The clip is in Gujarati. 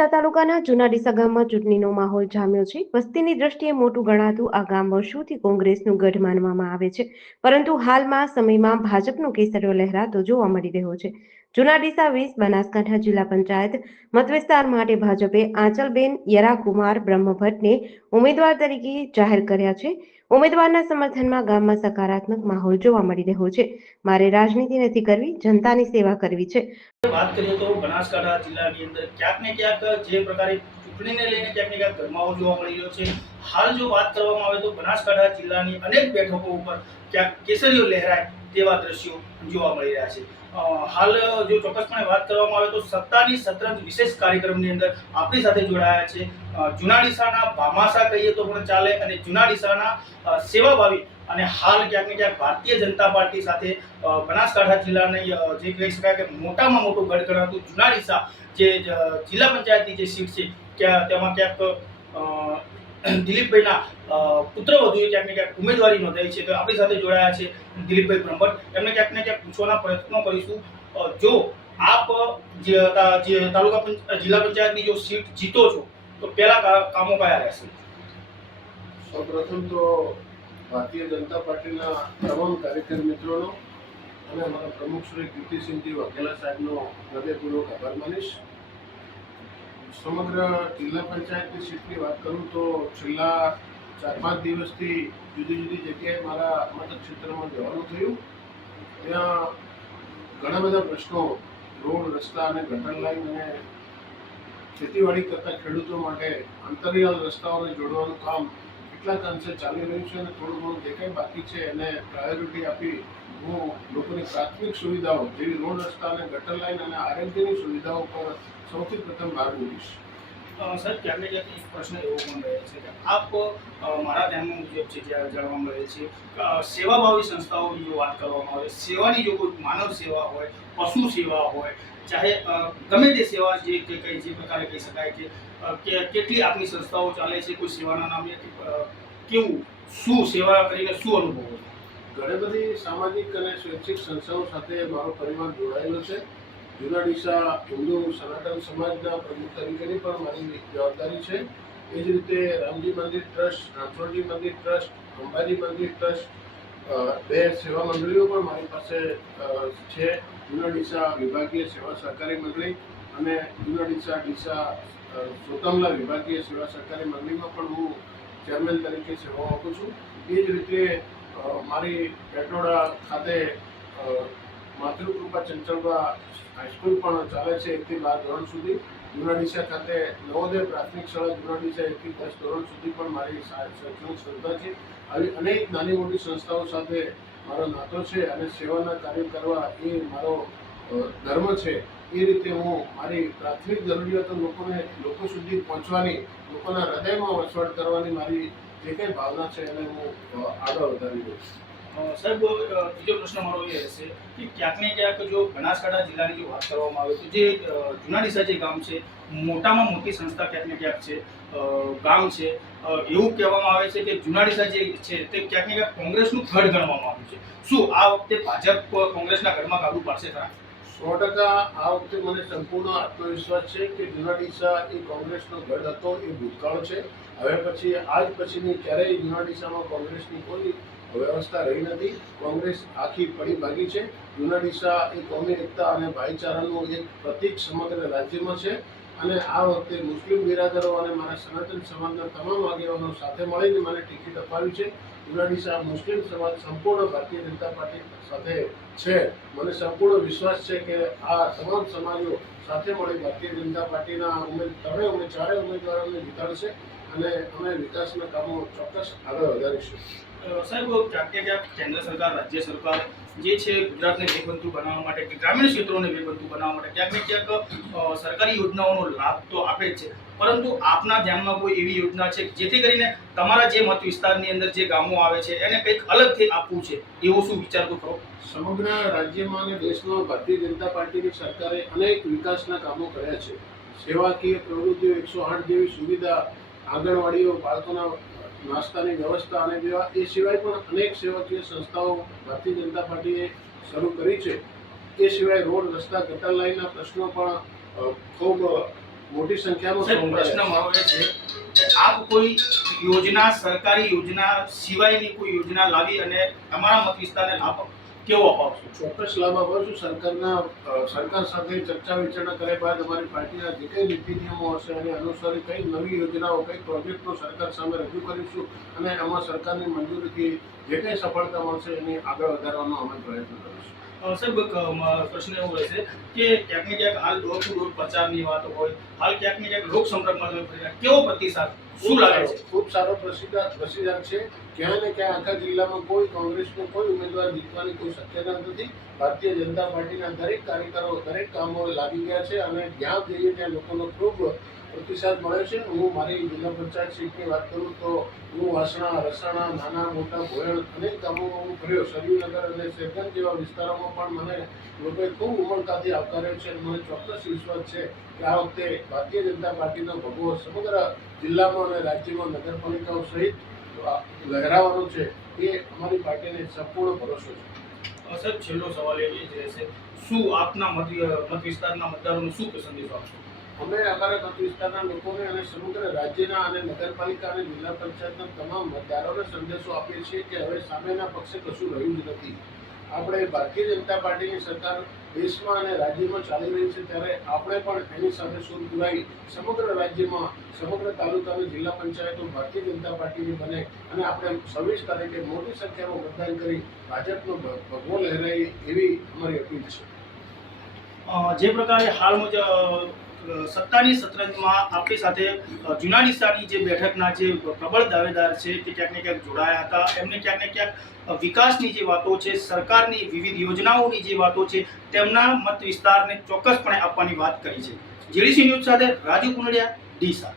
ડીસા તાલુકાના જૂના ડીસા ગામમાં ચૂંટણીનો માહોલ જામ્યો છે. વસ્તીની દ્રષ્ટિએ મોટું ગણાતું આ ગામ વર્ષોથી કોંગ્રેસનું ગઢ માનવામાં આવે છે, પરંતુ હાલમાં સમયમાં ભાજપનો કેસરીયો લહેરાતો જોવા મળી રહ્યો છે. જૂના ડીસા 20 બનાસકાંઠા જિલ્લા પંચાયત મતવિસ્તાર માટે ભાજપે આંચલબેન યરાકુમાર બ્રહ્મભટ્ટને ઉમેદવાર તરીકે જાહેર કર્યા છે. ઉમેદવારના સમર્થનમાં ગામમાં સકારાત્મક માહોલ જોવા મળી રહ્યો છે. મારે રાજનીતિ નથી કરવી, જનતાની સેવા કરવી છે. बात करिए तो बनासकांठा जिला की अंदर क्या जे प्रकारे चूंटणीने लईने क्या गरमावो जोवा मळी रह्यो छे। हाल जो बात करवामां आवे तो बनासकांठा जिल्लानी अनेक बेठको उपर क्या केसरीओ लहराय तेवा दृश्यो जोवा मळी रह्या छे। हाल जो ચોક્કસપણે વાત કરવામાં આવે તો સત્તાની શતરંજ વિશેષ કાર્યક્રમની અંદર આપણી સાથે જોડાયા છે જૂના ડીસાના ભામાસા કહીએ તો પણ ચાલે અને જૂના ડીસાના સેવાભાવી અને હાલ ક્યાંક ભારતીય જનતા પાર્ટી સાથે બનાસકાંઠા જિલ્લાની જે કહી શકાય કે મોટામાં મોટું ગઢ ગણાતું જૂના ડીસા જે જિલ્લા પંચાયતની જે સીટ છે તેમાં ક્યાંક દિલીપભાઈના પુત્રવધુએ ક્યાંક ઉમેદવારી નોંધાઈ છે। તો આપણી સાથે જોડાયા છે દિલીપભાઈ બ્રહ્મભટ્ટ। એમને ક્યાંક ને ક્યાંક પૂછવાના પ્રયત્નો કરીશું। જો આપ જે તાલુકા જિલ્લા પંચાયતની જો સીટ જીતો છો તો પહેલા કામો કયા રહેશે? સૌપ્રથમ તો ભારતીય જનતા પાર્ટીના તમામ કાર્યકર મિત્રોનો અને અમારા પ્રમુખ શ્રી કીર્તિસિંહજી વાઘેલા સાહેબનો હૃદયપૂર્વક આભાર માનીશ। સમગ્ર જિલ્લા પંચાયતની સીટની વાત કરું તો છેલ્લા 4-5 દિવસથી જુદી જુદી જગ્યાએ મારા મતક્ષેત્રમાં જવાનું થયું। ત્યાં ઘણા બધા પ્રશ્નો રોડ, રસ્તા અને ગટર લાઈન અને ખેતીવાડી કરતા ખેડૂતો માટે અંતરિયાળ રસ્તાઓને જોડવાનું કામ કેટલાક અંશે ચાલી રહ્યું છે અને થોડું ઘણું જે કંઈ બાકી છે એને પ્રાયોરિટી આપી હું લોકોની પ્રાથમિક સુવિધાઓ જેવી રોડ, રસ્તા અને ગટર લાઈન અને આરોગ્યની સુવિધાઓ પર સૌથી પ્રથમ ભાર મૂકીશ। સર ક્યાંક ને ક્યાંક એક પ્રશ્ન એવો પણ રહે છે કે આપ મારા ધ્યાનમાં મુજબ છે જ્યાં જાણવા મળે છે સેવાભાવી સંસ્થાઓની જો વાત કરવામાં આવે, સેવાની જો કોઈ માનવ સેવા હોય, પશુ સેવા હોય, ચાહે ગમે તે સેવા જે પ્રકારે કહી શકાય કે કેટલી આપની સંસ્થાઓ ચાલે છે, કોઈ સેવાના નામે કેવું શું સેવા કરીને શું અનુભવો? ઘણી બધી સામાજિક અને સ્વૈચ્છિક સંસ્થાઓ સાથે મારો પરિવાર જોડાયેલો છે। જૂના ડીસા હિન્દુ સનાતન સમાજના પ્રમુખ તરીકેની પણ મારી જવાબદારી છે। એ જ રીતે રામજી મંદિર ટ્રસ્ટ, રાણછોડજી મંદિર ટ્રસ્ટ, અંબાજી મંદિર ટ્રસ્ટ, 2 સેવા મંડળીઓ પણ મારી પાસે છે। જૂના ડીસા વિભાગીય સેવા સહકારી મંડળી અને જૂના ડીસા સોતમલા વિભાગીય સેવા સહકારી મંડળીમાં પણ હું ચેરમેન તરીકે સેવા આપું છું। એ જ રીતે મારી પેટોડા ખાતે માતૃકૃપા ચંચળબા હાઈસ્કૂલ પણ ચાલે છે 1 થી 12 ધોરણ સુધી। જૂના ડીસા ખાતે નવોદય પ્રાથમિક શાળા જૂના ડીસા 1 થી 10 ધોરણ સુધી પણ મારી શૈક્ષણિક સંસ્થા છે। આવી અનેક નાની મોટી સંસ્થાઓ સાથે મારો નાતો છે અને સેવાના કાર્ય કરવા એ મારો ધર્મ છે। એ રીતે હું મારી પ્રાથમિક જરૂરિયાતો લોકો સુધી પહોંચવાની, લોકોના હૃદયમાં વસવાટ કરવાની મારી જે કંઈ ભાવના છે એને હું આગળ વધારી દઉં છું। સાહેબ બીજો પ્રશ્ન મારો એ રહેશે કે ક્યાંક ને ક્યાંક જો બનાસકાંઠા જિલ્લાની જો વાત કરવામાં આવે તો જે જૂના ડીસા જે ગામ છે મોટામાં મોટી સંસ્થા ક્યાંક ને ક્યાંક છે, ગામ છે, એવું કહેવામાં આવે છે કે જૂના ડીસા જે છે તે ક્યાંક ને ક્યાંક કોંગ્રેસનું થડ ગણવામાં આવ્યું છે। શું આ વખતે ભાજપ કોંગ્રેસના ગઢમાં કાબુ પાડશે ખરા? 100% આ વખતે મને સંપૂર્ણ આત્મવિશ્વાસ છે કે જૂના ડીસા એ કોંગ્રેસનો ગઢ હતો, એ ભૂતકાળ છે। હવે પછી આજ પછીની ક્યારેય જૂના ડીસામાં કોંગ્રેસની કોઈ વ્યવસ્થા રહી નથી। કોંગ્રેસ આખી પડી ભાગી છે। જૂના ડીસા એ કોમી એકતા અને ભાઈચારાનું એક પ્રતીક સમગ્ર રાજ્યમાં છે અને આ વખતે મુસ્લિમ બિરાદરો અને મારા સનાતન સમાજના તમામ આગેવાનો સાથે મળીને મને ટિકિટ અપાવી છે। જૂના ડીસા મુસ્લિમ સમાજ સંપૂર્ણ ભારતીય જનતા પાર્ટી સાથે છે। મને સંપૂર્ણ વિશ્વાસ છે કે આ તમામ સમાજો સાથે મળી ભારતીય જનતા પાર્ટીના 4 ઉમેદવારોને જીતાડશે અને અમે વિકાસના કામો ચોક્કસ આગળ વધારીશું। સાહેબ ક્યાંક ને ક્યાંક કેન્દ્ર સરકાર, રાજ્ય સરકાર જે છે ગુજરાતને વેગવંતુ બનાવવા માટે કે ગ્રામીણ ક્ષેત્રોને વેગવંતુ બનાવવા માટે ક્યાંક ને ક્યાંક સરકારી યોજનાઓનો લાભ તો આપે જ છે, પરંતુ આપના ધ્યાનમાં કોઈ એવી યોજના છે જેથી કરીને તમારા જે મત વિસ્તારની અંદર જે ગામો આવે છે એને કંઈક અલગથી આપવું છે, એવો શું વિચાર તો ખરો? સમગ્ર રાજ્યમાં અને દેશમાં ભારતીય જનતા પાર્ટીની સરકારે અનેક વિકાસના કામો કર્યા છે। સેવાકીય પ્રવૃત્તિઓ 108 જેવી સુવિધા, આંગણવાડીઓ, બાળકોના નાસ્તાની વ્યવસ્થા અને એ સિવાય પણ અનેક સેવાકીય સંસ્થાઓ ભારતીય જનતા પાર્ટીએ શરૂ કરી છે। એ સિવાય રોડ, રસ્તા, ગટર લાઈનના પ્રશ્નો પણ ખૂબ મોટી સંખ્યામાં સાહેબ, સ્ટ્રોંગ પ્રશ્ન મારો એ છે કે આપ કોઈ યોજના, સરકારી યોજના સિવાયની કોઈ યોજના લાવી અને તમારા મત વિસ્તારને લાભ કેવો અપાવશો? ચોક્કસ લાભ આપું છું. સરકાર સાથે ચર્ચા વિચારણા કર્યા બાદ અમારી પાર્ટીના જે કંઈ નીતિ નિયમો હશે એને અનુસરી કઈ નવી યોજનાઓ, કઈ પ્રોજેક્ટો સરકાર સામે રજૂ કરીશું અને આમાં સરકારની મંજૂરીથી જે કંઈ સફળતા મળશે એની આગળ વધારવાનો અમે પ્રયત્ન કરીશું. સાહેબ, પ્રશ્ન એવો રહેશે કે ક્યાંક ને ક્યાંક હાલ ડોર ટુ ડોર પ્રચારની વાતો હોય, હાલ ક્યાંક ને ક્યાંક લોક સંપર્કમાં તમે ફરી રહ્યા. કેવો પ્રતિસાદ, શું લાગે છે? ખૂબ સારો પ્રતિસાદ છે. ક્યાં ને ક્યાં આખા જિલ્લામાં કોઈ કોંગ્રેસનો કોઈ ઉમેદવાર જીતવાની કોઈ શક્યતા નથી. ભારતીય જનતા પાર્ટીના દરેક કાર્યકરો દરેક કામો લાગી ગયા છે અને જ્યાં જઈએ ત્યાં લોકોનો ખૂબ પ્રતિસાદ મળે છે. હું મારી જિલ્લા પંચાયત સીટની વાત કરું તો હું વાસણા, રસાણા, નાના મોટા ભોયણ અનેક ગામોમાં હું ફર્યો. સરયુનગર અને શેરગંજ જેવા વિસ્તારોમાં પણ મને લોકોએ ખૂબ ઉમળકાથી આવકાર્યો છે. મને ચોક્કસ વિશ્વાસ છે કે આ વખતે ભારતીય જનતા પાર્ટીનો ભગવો સમગ્ર જિલ્લામાં અને રાજ્યમાં નગરપાલિકાઓ સહિત લહેરાવાનો છે એ અમારી પાર્ટીને સંપૂર્ણ ભરોસો છે. સાહેબ, છેલ્લો સવાલ એ જ રહેશે, શું આપના મત વિસ્તારના મતદારોને શું સંદેશો આપશો? અમે અમારા મત વિસ્તારના લોકોને અને સમગ્ર રાજ્યના અને નગરપાલિકા અને જિલ્લા પંચાયતના તમામ મતદારોને સંદેશો આપીએ છીએ કે હવે સામેના પક્ષે કશું રહ્યું જ નથી. આપણે ભારતીય જનતા પાર્ટીની સરકાર દેશમાં અને રાજ્યમાં ચાલી રહી છે ત્યારે આપણે પણ એની સાથે સૂર પુરાવી સમગ્ર રાજ્યમાં સમગ્ર તાલુકા અને જિલ્લા પંચાયતો ભારતીય જનતા પાર્ટીની બને અને આપણે 26 તારીખે મોટી સંખ્યામાં મતદાન કરી ભાજપનો ભગવો લહેરાય એવી અમારી અપીલ છે. જે પ્રકારે હાલમાં સત્તાની શતરંજમાં આપણી સાથે જૂના ડીસાની જે બેઠકના જે પ્રબળ દાવેદાર છે તે ક્યાંક ને ક્યાંક જોડાયા હતા. એમને ક્યાંક ને ક્યાંક વિકાસની જે વાતો છે, સરકારની વિવિધ યોજનાઓની જે વાતો છે, તેમના મત વિસ્તારને ચોક્કસપણે આપવાની વાત કરી છે. જેડીસી ન્યૂઝ સાથે રાજુ કુંડડિયા, ડીસા.